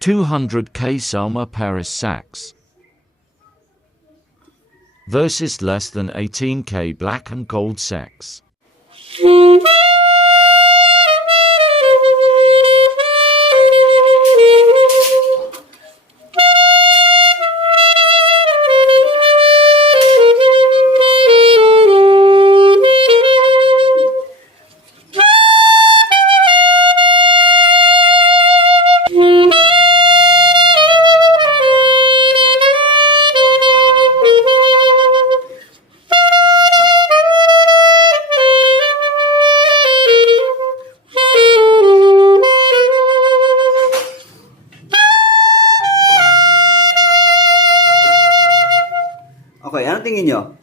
200k Selma Paris sax versus less than 18k black and gold sax. Okay, ano tingin nyo?